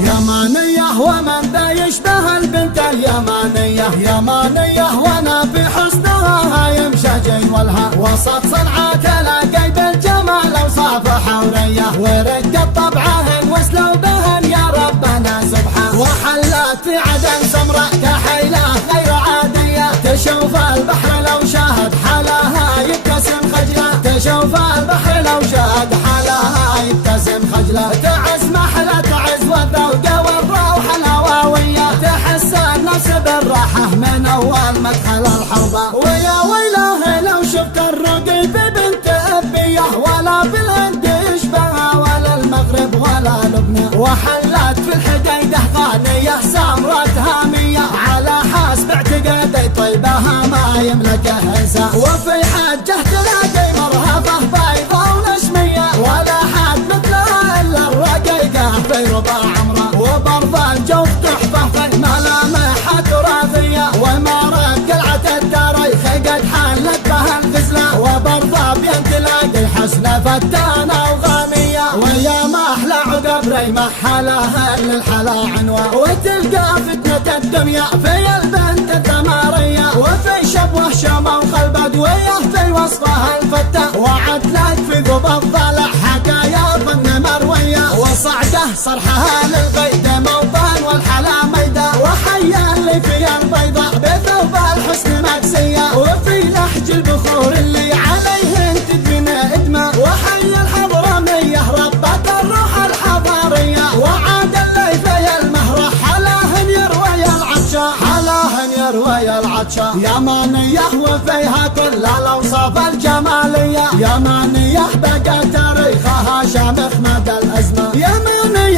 يمانية ومن ذا يشبه البنت اليمانية، يمانية وانا في حسنها هايم شجن والها، وسط صنعة لاقي بالجمال اوصاف حورية، ورقت طبعهن واسلوبهن يا ربنا سبحان، وحلت في عدن سمراء كحيلة غير عادية، تشوف البحر لو شاهد حالها يبتسم خجلة، تشوف البحر لو شاهد حالها يبتسم خجلة، تعز محلة تعز والذوق والروح الهواوية، تحس النفس بالراحة من أول مدخل الحربة، ويا ويله لو شفت الرقي ببنت أبية، ولا بالهند يشبهها ولا المغرب ولا لبنان، وحلت في الحديدة غانية سمرة هامية، على حسب اعتقادي طيبها ما يملكه إنسان، وفي حجه تلاقي مرهفة بيضة ونشمية، ولا حد مثلها إلا الرقيقة في ربع عمره، وبرض الجوف تحفة في الملامح التراثية، وإمارة قلعة التاريخ قد حلت بها الغزلة، وبرض بين تلاقي حسنة فتانة وغامية، ويا ما أحلى عقب ريمة حلاها للحلا عنوة، وتلقى فتنة الدنيا في البنت الثمارية، وفي شبوه شمة وخلبد ويه في وصفها الفتة، وعد لك في ذوب الضلع حكايا ظن مروية، وصعده صرحها للقيد موطن والحلا ميدة، وحيا اللي في البيضاء بثوب الحسن مكسية، وفي نحج البخور اللي عليهن تدمن إدمة، وحيا الحضرمية ربة الروح الحضارية، وعاد اللي في المهرة حلاهن يروي العطشة، حلاهن يروي العطشة، يمانية وفيها كل الأوصاف الجمالية، يمانية بقى تاريخها شامخ مدى الأزمة، يمانية